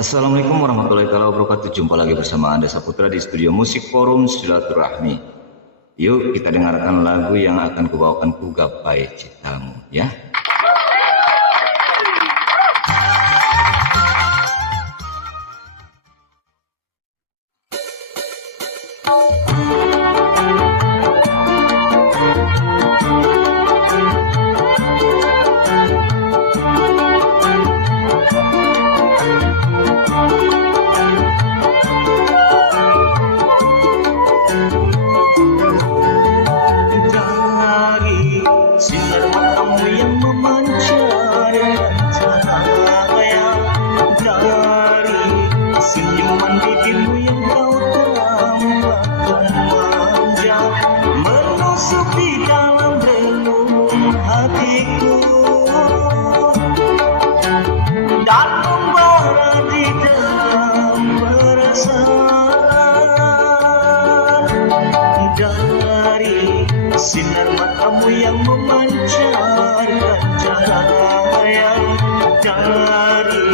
Assalamualaikum warahmatullahi wabarakatuh. Jumpa lagi bersama Anda Saputra di studio musik Forum Silaturahmi. Yuk kita dengarkan lagu yang akan kubawakan, Ku Gapai Cintamu ya. Sinar matamu yang memancarkan cahaya, dari senyuman bibirmu yang kau tampakkan manja, menusuk di dalam relung hatiku dan membara di dalam perasaan. Dari sinar matamu yang memancarkan cahaya, dari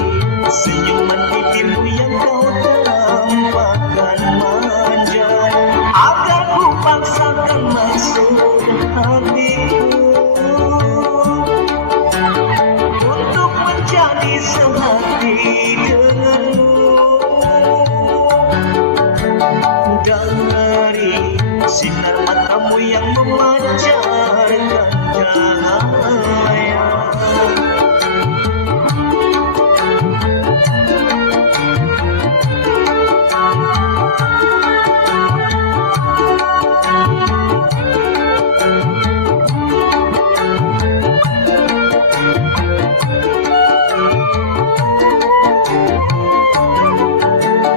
senyuman bibirmu yang kau tampakkan manja, akan ku paksakan masuk hatiku untuk menjadi sehati denganmu. Dari sinar matamu yang memancarkan cahaya,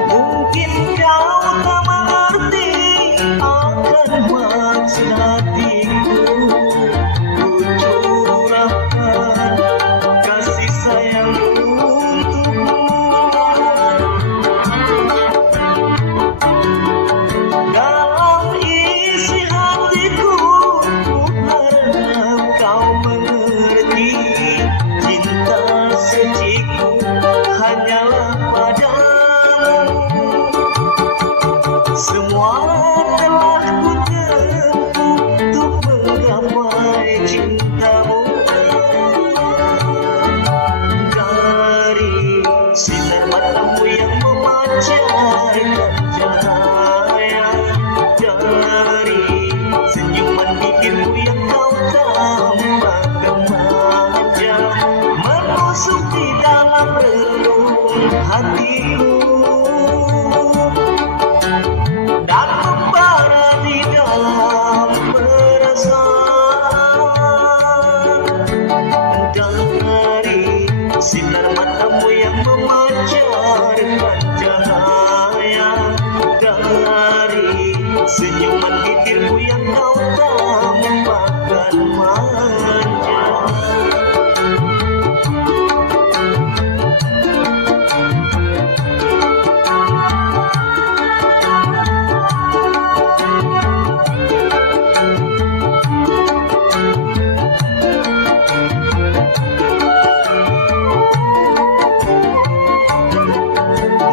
mungkin kau tak mengerti akan maksud hatiku. Ku curahkan kasih sayangku untukmu, dalam isi hatiku ku harap kau mengerti. Cinta suciku hanyalah padamu, semua telah ku tempuh untuk menggapai cintamu. Dari sinar matamu yang memancarkan cahaya, dari senyuman bibirmu yang kau tampakkan manja, menusuk di dalam relung hatiku dan membara di dalam perasaan. Dari sinar matamu yang memancarkan cahaya, dari senyuman bibirmu yang kau tampakkan manja.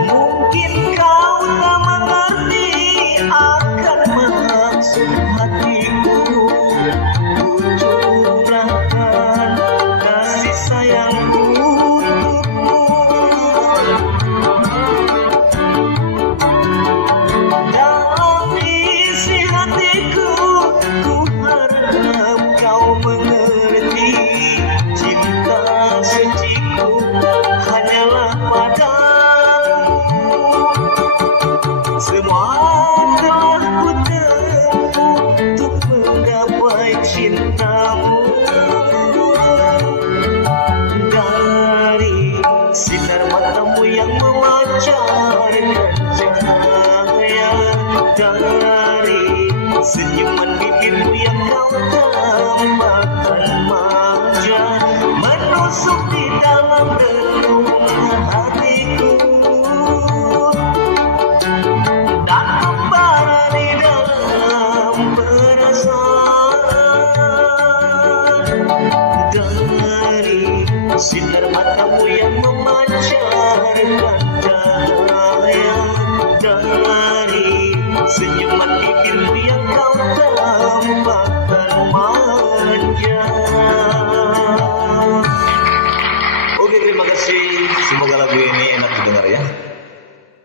Mungkin kau tak mengerti akan maksud hatiku. Ku curahkan kasih sayangku untukmu, dalam isi hatiku ku harap kau mengerti. Cinta suciku hanyalah padamu, semua telah ku tempuh untuk menggapai cintamu. Dari sinar matamu yang memancarkan cahaya, dari senyuman bibirmu yang kau tampakkan manja, menusuk di dalam relung hatiku dan membara di dalam perasaan. Dari sinar matamu yang memancarkan cahaya, senyuman bibirmu yang kau tambahkan manja. Oke, terima kasih. Semoga lagu ini enak didengar ya.